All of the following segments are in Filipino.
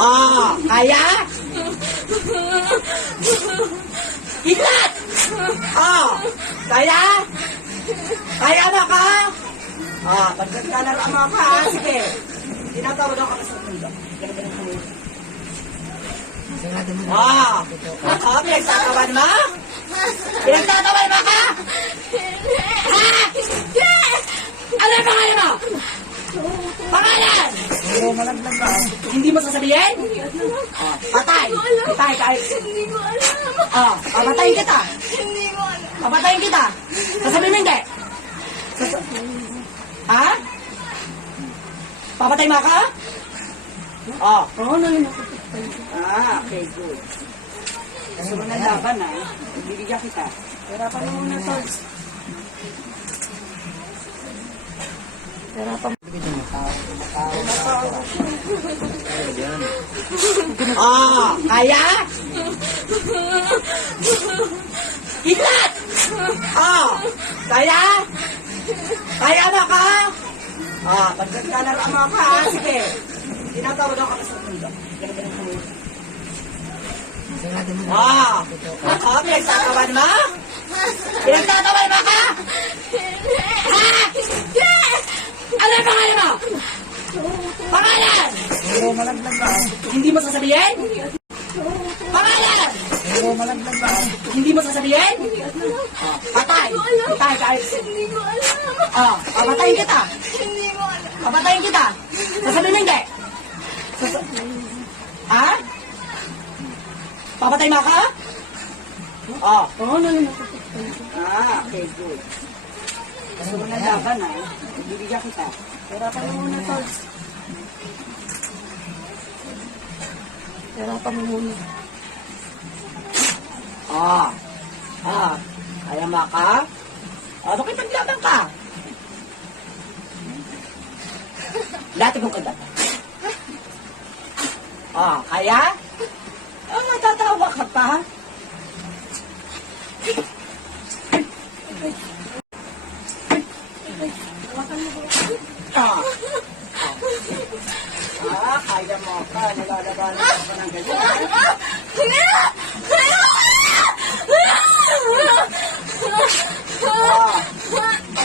Kaya? Higlat! Kaya? Kaya mo ka? Pagkakalara mo ka, sige. Tinatawag ako sa mundo. Pinagtatawan mo? Pinagtatawan mo ka? Ha? Ano ang pangalan mo? Pangalan! Hindi mo sasabihin? Patay! Patay ka! Hindi ko alam. Papatayin kita! Hindi ko alam. Papatayin kita! Sasabihin mo hindi? Ha? Papatay mo ka? Okay, good. Gusto mo ng laban, ha? Bibigyan kita. Perapan mo muna, tol. Perapan mo. Kaya? Higlat! Kaya? Kaya mo ka? Pagkakalara mo ka, sige. Tinatawag ako sa mundo. Pinagtatawan mo? Pinagtatawan mo ka? Ha? Ano ang pangalan mo? Pangalan! Hindi mo sasabihin? Pangalan! Hindi mo sasabihin? Patay! Patay ka! Hindi ko alam. Papatayin kita! Hindi ko alam. Papatayin kita! Sasabihin mo hindi? Ha? Papatay mo ka? Okay, good. Gusto mo ng laban, ha? Bibigyan kita. Perapan mo muna, tol. Perapan mo muna. Kaya mo ka? Bakit naglaban ka? Dati mong kagad. Kaya? Matatawa ka pa? Kaya mo ka. Nalalabanan ka pa ng ganyan.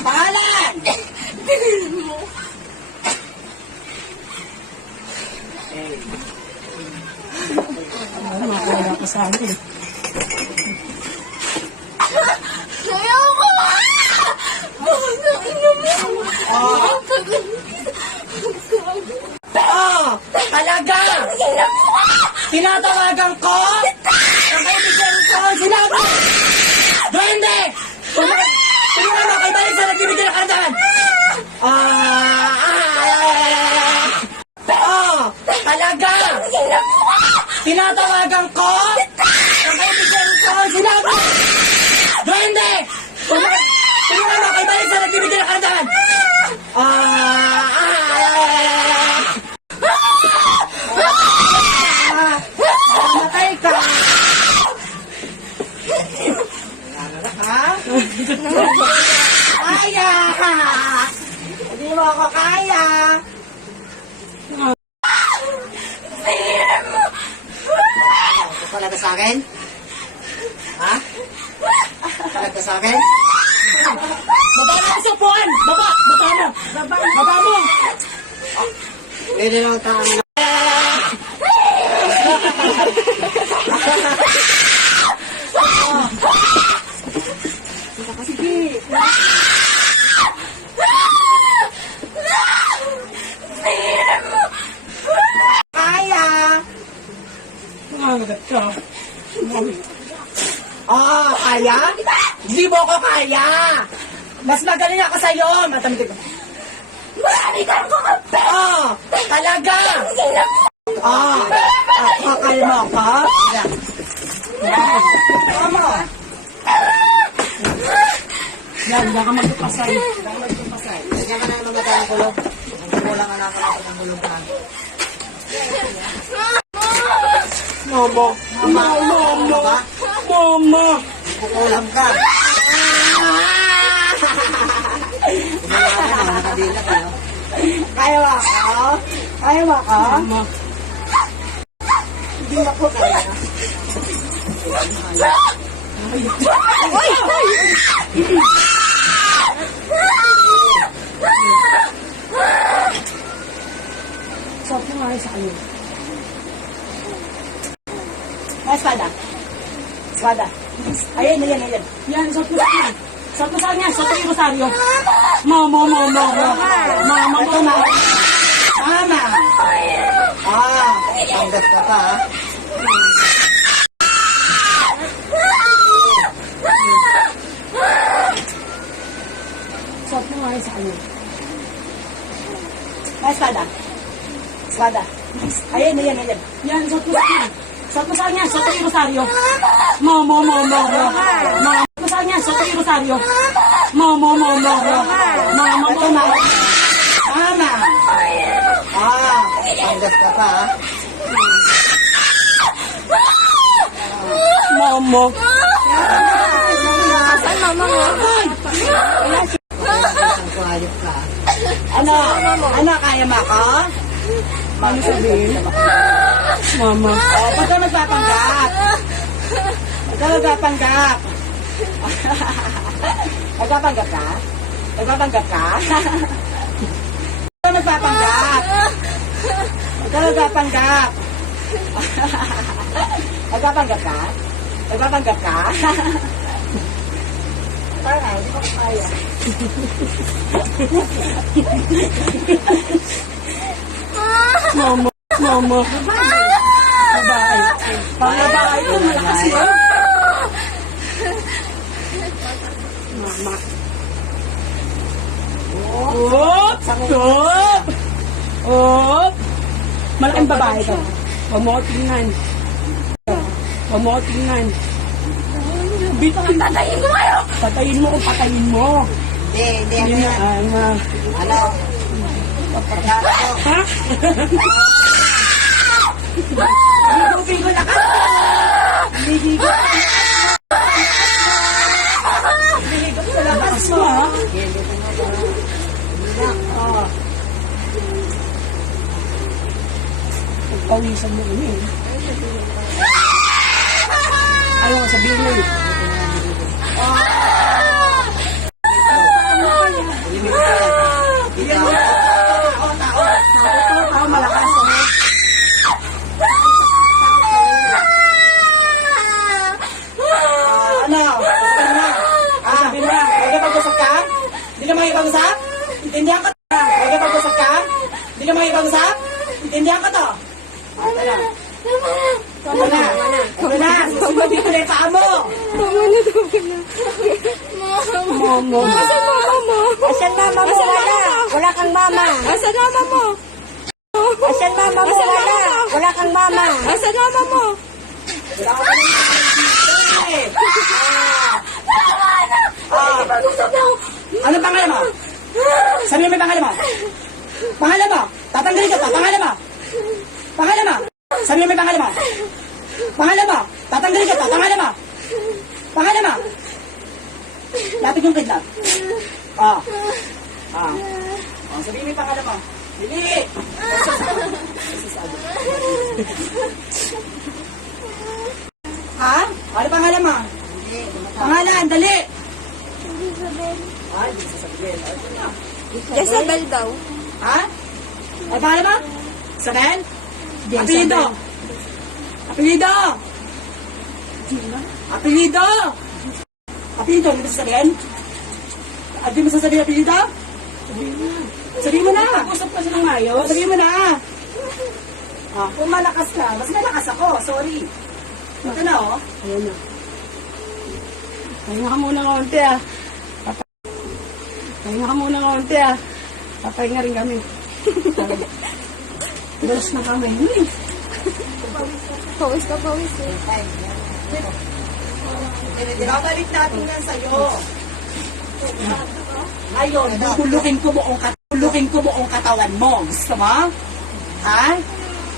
Pangalan! Wala ka sa akin. Ayaw ko! Talaga! Tinatawagan ko! Ang kaibigan ko! Sinabi! Duwende! Tingnan mo! Kay balik sa nagbibigay ng karandahan! Talaga! Tinatawagan ko! Ang kaibigan ko! Sinabi! Duwende! Tingnan mo! Kay balik sa nagbibigay ng karandahan! Matay ka! Ha? Kaya! Hindi mo ako kaya! Palag ka sa akin? Ha? Palag ka sa akin? Baba mo sa puwan! Baba! Baba mo! Baba mo! Pwede lang tayo. Sige. Kaya. Nangangagat ka. Kaya? Hindi mo ko kaya. Mas magaling ako sa'yo. Matamig ko. Marami kang kumape! Talaga! Kakal mo ako? Tama. Yan, baka magpapasay. Baka magpapasay. Ganyan ka na naman magkakang kulog. Ang kulang anak ko lang ng kulog ka. Mama. Mama. Mama. Kukulam ka. Kaya ba ako? Kaya ba ako? Hindi na po kaya. Uy! Stop mo nga sa kanya. Espada. Espada. Ayan, ayan, ayan. Yan, stop mo sa kanya. Stop mo sa kanya. Stop mo yung rosaryo. Mama. Mama, Ito na. Tama. Tanggap ka pa. Stop mo nga sa kanya. Espada. Espada. Ayan, ayan, ayan. Yan, stop mo sa kanya. Stop mo sa kanya. Stop mo yung rosaryo. Mama. Stop mo sa kanya. Stop mo yung rosaryo. Mama. Ito na. Tama. Tanggap ka pa. Mama. Saan mama mo? Ang kuhayop ka. Ano, kaya mo ako? Ano sabihin? Mama. Ba't ka magpapanggap? Ba't ka magpapanggap? Magpapanggap ka? Magpapanggap ka? Ba't ka magpapanggap? Ba't ka magpapanggap? Magpapanggap ka? Magpapanggap ka? Parang, hindi ko kaya. Mama. Babae. Pangabae ko, malakas yun. Mama. Op! Malaking babae ka. Huwag mo ko tingnan. Bitin. Tatayin ko kayo! Patayin mo kung patayin mo. Hindi, Hindi na, Ano? Pagkala ko. Ha? Higupin ko na ka! Hihigop. Hihigop sa lakas mo, ha? Pagpawisan mo yun eh. Ayaw ka sabihin mo eh. Tao, malakas. Ano? Sabihin mo. Magkipag-usap ka? Hindi ka makipag-usap? Intindihan ka to. Magkipag-usap ka? Hindi ka makipag-usap? Intindihan ka to. Ito na. Ito na. Susunodin ko na yung paa mo. Mama. Asan mama mo? Asan mama mo? Wala kang mama. Asan mama mo? Asan mama mo? Wala kang mama. Asan mama mo? Wala ka ng mama. Pag-usap na ako. Ano pangalan mo? Sabihin mo yung pangalan mo. Pangalan mo. Tatanggalin ka pa. Pangalan mo. Pangalan mo. Sabihin mo yung pangalan mo. Pangalan mo. Tatanggalin ka pa. Pangalan mo. Pangalan mo. Lapit yung kidnap. Sabihin mo yung pangalan mo. Dili. Ha? Ano pangalan mo? Pangalan, dali. Ay, hindi sasabihin. Jezebel daw. Ha? Ano pangalan mo? Isabel? Apelido. Apelido. Apelido. Apelido, hindi mo sasabihin? Hindi mo sasabihin apelido? Sabihin mo na. Usap ka siya ng ayos. Sabihin mo na. Kung malakas ka, mas malakas ako. Sorry. Ito na, oh. Ayan na. Pahinga ka muna konti ah. Pahinga ka muna konti ah. Papahinga rin kami. Balas na kami. Pawis ka, pawis eh. Babalik natin yan sa'yo. Ayun, bubulukin ko buong katawan mo. Gusto mo? Ha?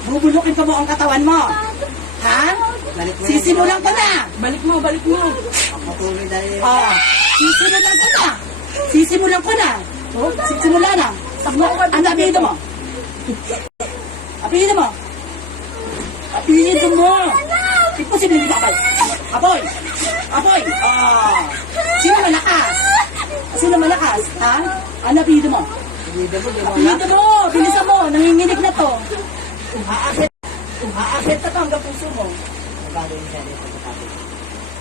Bubulukin ko buong katawan mo. Ha? Sisimulan ko na. Balik mo. Sisimulan ko na. Sisimula na. Ang apelido mo. Apelido mo. Apelido mo. Imposible hindi kapal. Apoy! Apoy! Ah! Sino malakas? Sino malakas? Ha? Ano apelido mo? Apelido mo! Bilisan mo! Nanginginig na to. Aakit ka to hanggang puso mo.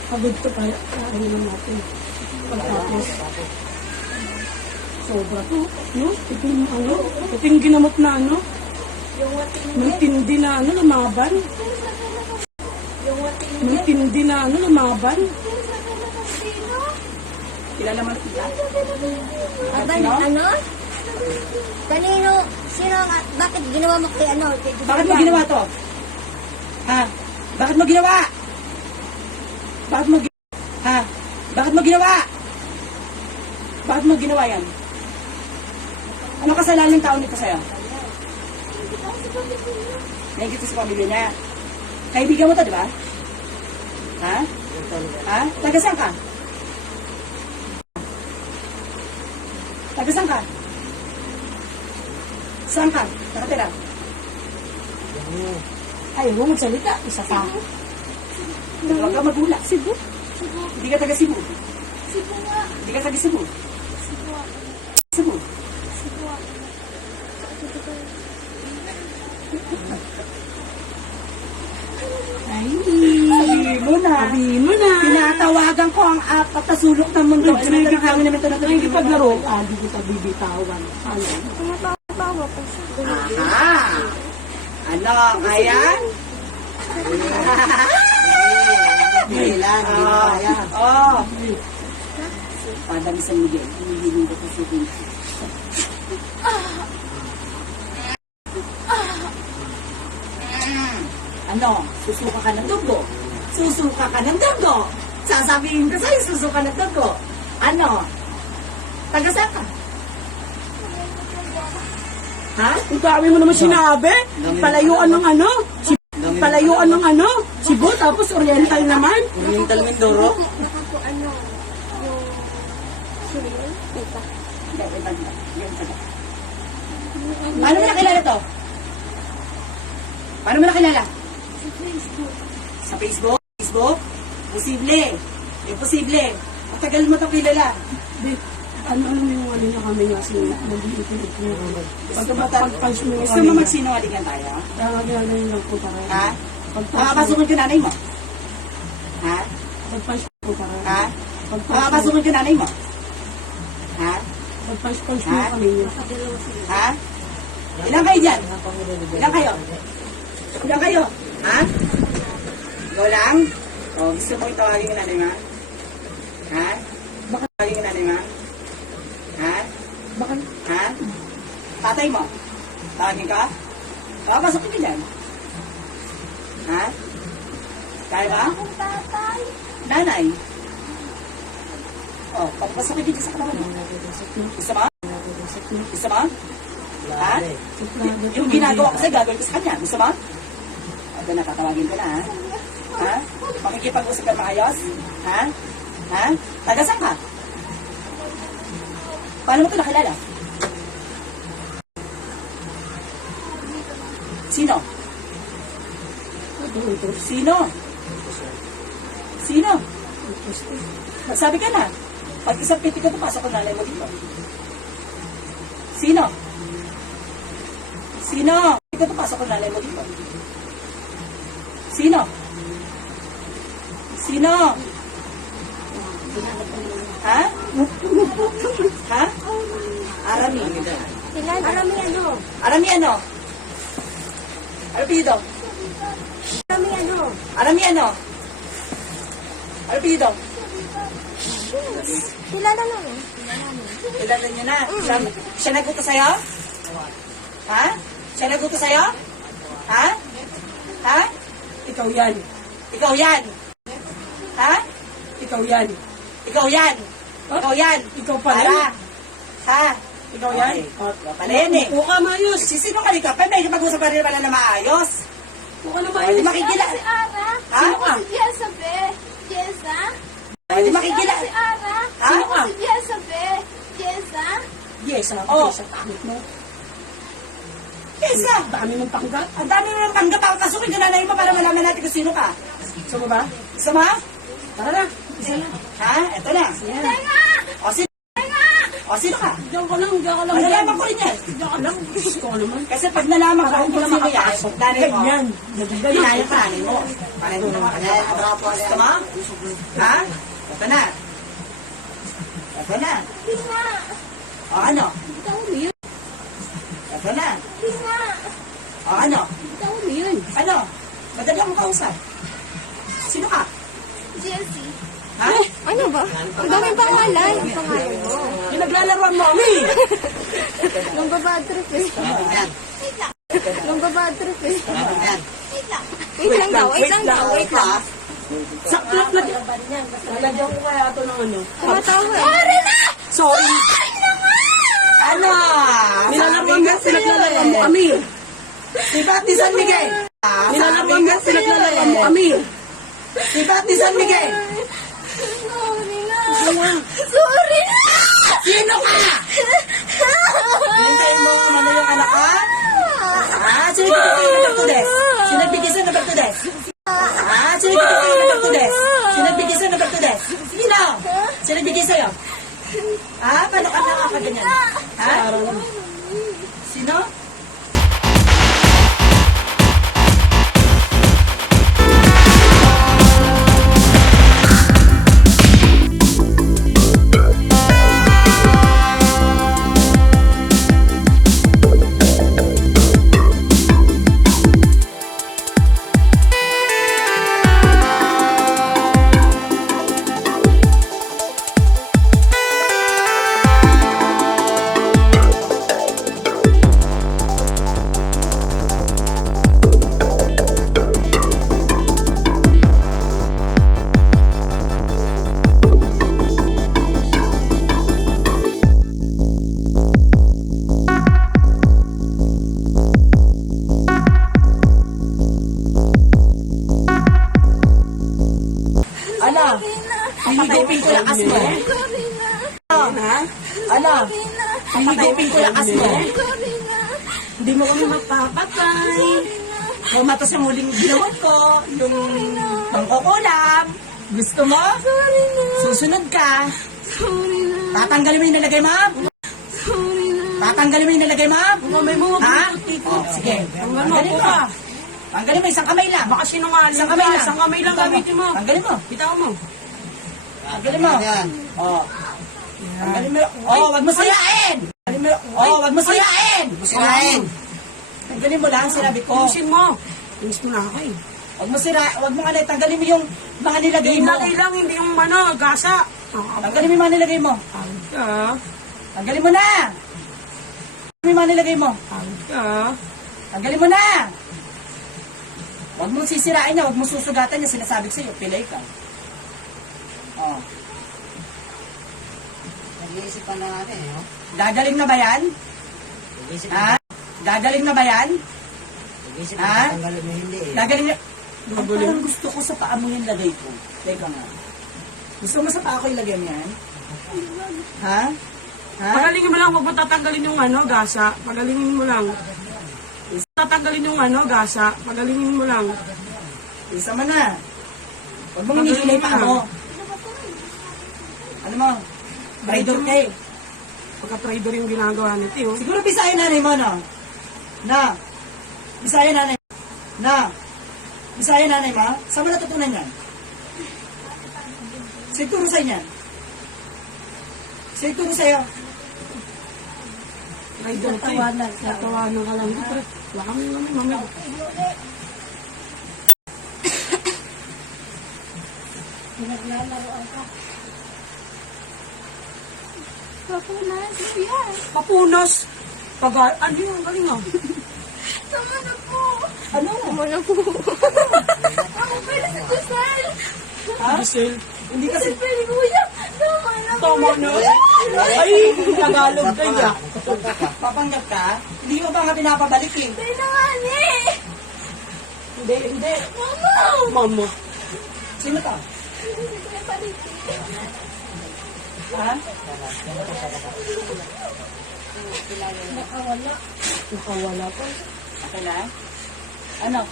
Pagod to pa. Ano naman natin. Pagkatapos. Sobra to. No? Ito yung ano? Ito yung ginamot na ano? May tindi na ano, lumaban. May tindi na ano, lumaban. Kilala mo na kita? Ano? Kanino? Sino nga? Bakit ginawa mo kay ano? Bakit mo ginawa to? Ha? Bakit mo ginawa? Bakit mo ginawa? Ha? Bakit mo ginawa? Bakit mo ginawa yan? Ano kasalanan ng tao nito sa'yo? Nakikita sa pamilya niya. Kaibigan mo to, di ba? Ha? Ha? Taga saan ka? Taga saan ka? Saan ka? Nakatira? Ay, huwag magsalita. Isa ka. Huwag ka magula. Cebu? Hindi ka taga Cebu. Hindi ka taga Cebu. Cebu. Ay, sabi mo na. Sabi mo na. Tinatawagan ko ang apat na sulok ng mundo. Sinagkakangin naman ito na ito. Hindi paglaro. Hindi ko pabibitawan. Tumatawa pa siya. Aha! Ano, kaya? Kailan, hindi mo kaya. Oo. Padang San Miguel. Hinihiling ko kasi din. Ano? Susuka ka ng dugo. Susuka ka ng dugo. Sasabihin ko sa'yo, susuka ng dugo. Ano? Taga saan ka? Ha? Ang dami mo naman sinabi. Palayuan ng ano? Palayuan ng ano? Cebu, tapos Oriental naman. Oriental Mindoro. Nakako ano? Yung... Surreal? Ito. Paano mo nakilala to? Paano mo nakilala? Sa Facebook. Sa Facebook? Facebook? Posible. Imposible. Matagal mo itong kilala. Ano yung ano niya kami nga sila? Nag-iipin ko. Pag-punch mo gusto mo magsinungalingan tayo? Gagawin lang po para. Ha? Makakapasukin ko nanay mo? Ha? Pag-punch po para. Ha? Makakapasukin ko nanay mo? Ha? Pag-punch mo kami niya. Ha? Ilan kayo dyan? Ilan kayo? Ilan kayo? Ha? Ikaw lang? O, gusto mo itawagin yung nanay mo? Ha? Bakit tawagin yung nanay mo? Ha? Bakit? Ha? Tatay mo? Tawagin ka? Papasukin ka dyan. Ha? Kaya ba? Akong tatay. Nanay. O, papasukin ka dyan sa katawan mo. Gusto mo? Gusto mo? Ha? Yung ginagawa ko sa'yo, gagawin ko sa kanya. Gusto mo? O, doon na, tatawagin ko na, ha? Ha? Makikipag-usap ka maayos? Ha? Ha? Taga saan ka? Paano mo ito nakilala? Sino? Sino? Sino? Magsabi ka na. Pag isang piti ka, papasok ko nanay mo dito. Sino? Sino? Piti ka, papasok ko nanay mo dito. Sino? Sino? Ha? Ha? Arami. Arami ano? Arami ano? Ano pido? Arami ano? Arami ano? Ano pido? Kilala namin. Kilala niyo na. Siya naguto sa'yo? Ha? Siya naguto sa'yo? Ha? Ha? Ikaw yan. Ikaw yan. Ha? Ikaw yan. Ikaw yan. Ikaw yan. Ikaw pala. Ha? Ikaw yan? Pala yan eh. Huwag ka maayos. Sino ka ka? Pwede mag-usap ka rin pala na maayos. Huwag ka na maayos. Makikila. Si Ara? Ha? Sino ka? Si Jessabe. Jessa? Pwede makikila. Si Ara? Ha? Sino ka? Si Jessabe. Jessa? Yes, oh. Yes, pangit mo. Yes ka! Ang dami mong panggap. Ang dami mong panggap. Papapasukin ka nanay mo para malaman natin kung sino ka. Gusto mo ba? Gusto mo? Tara na. Isa na. Ha? Eto na. O, sino? O, sino ka? Diyan ka lang. Malalaman ko rin yan. Diyan ka lang. Gusto ko naman. Kasi pag nalaman ka kung sino yan, nanay mo. Ganyan. Hinaya ka nanay mo. Nanay mo naman. Gusto mo? Ha? Eto na. Eto na. O, ano? Ikaw mo yun. Eto na. Ikaw. O, ano? Ikaw mo yun. Ano? Madali akong kausap. Sino ka? Jessie. Ha? Ano ba? Ang daming pangalan. Ang pangalan mo. Yung naglalaroan mo kami. Nung babad trip eh. Yan. Nung babad trip eh. Yan. Wait lang daw. Wait lang daw. Wait lang. Saklap lang. Lalagyan ko kaya ito ng ano. Tumatawa eh. Sorry na! Sorry. Ano? Nilalaroan mo, pinaglalaroan mo kami. Si Bati San Miguel. Nilalaroan mo, pinaglalaroan mo kami. Si Bati San Miguel. Sorry na. Sorry na! Sino ka? Hintayin mo, ano yung anak ka? Sino nagbigay sa'yo ng Bertudes? Sino nagbigay sa'yo ng Bertudes? Sino nagbigay sa'yo ng Bertudes? Sino? Sino nagbigay sa'yo? Paano ka nakakaganyan? Sino? Ano? Hihigupin ko lakas mo. Sorry na. Ano? Hihigupin ko lakas mo. Sorry na. Hindi mo kami mapapatay. Matas yung huling ginawa ko, yung pangkukulam. Gusto mo? Sorry na. Susunod ka. Sorry na. Tatanggalin mo yung nilagay mo? Sorry na. Tatanggalin mo yung nilagay mo? Kamay mo. Ha? Sige. Tanggalin mo. Tanggalin mo, isang kamay lang. Baka sinungaling. Isang kamay lang. Isang kamay lang gamitin mo. Tanggalin mo. Bitaw mo. Tanggalin mo. Yan. Tanggalin mo. Wag mo sirain. Tanggalin mo. Wag mo sirain. Sirain. Tanggalin mo lang, sinabi ko. Ayusin mo. Inis mo na ako eh. Wag mo ano, tanggalin mo yung mga nilagay mo. Ilagay lang, hindi yung gasa. Tanggalin mo yung mga nilagay mo. Ka. Tanggalin mo na. Tanggalin mo yung mga nilagay mo. Ka. Tanggalin mo na. Wag mong sisirain niya, wag mong susugatan niya, sinasabi ko sa'yo, pilay ka. Nag-iisip pa na natin, no? Gagaling na ba yan? Nag-iisip Ha? Gagaling na ba yan? Nag-iisip Ha? na tanggalin mo hindi eh. Gagaling na... Parang gusto ko sa paa mo yung lagay ko. Teka nga. Gusto mo sa paa ko ilagay mo yan? Ha? Ha? Pagalingin mo lang, huwag mo tatanggalin yung gasa. Pagalingin mo lang. Tatanggalin yung gasa. Pagalingin mo lang. Isa mo na. Huwag mong hinihilay pa mo. Ano mo? Traidor ka eh. Pagka-trader yung ginagawa nito. Oh. Siguro Bisaya nanay mo, no? Na. Bisaya nanay. Na. Bisaya nanay mo? Saan mo natutunan yan? Siguro sa'yo yan. Siguro sa'yo. Trader ka eh. Tatawanan ka lang. Wala kami naman mamaya. Pinaglalaroan ka. Papunas. Yan. Papunos. Ano yung galing ah? Tama na po. Ano? Tama na po. Ako pwede si Giselle. Ha? Hindi kasi... Pwede kuya. Tama na po. Tama na. Ay, Tagalog ka ya. Papanggap ka? Hindi mo ba nga pinapabalik eh? Tinangali. Hindi. Mama. Mama. Sino ka? Ha? Nakawala. Nakawala po. Okay na? Ano?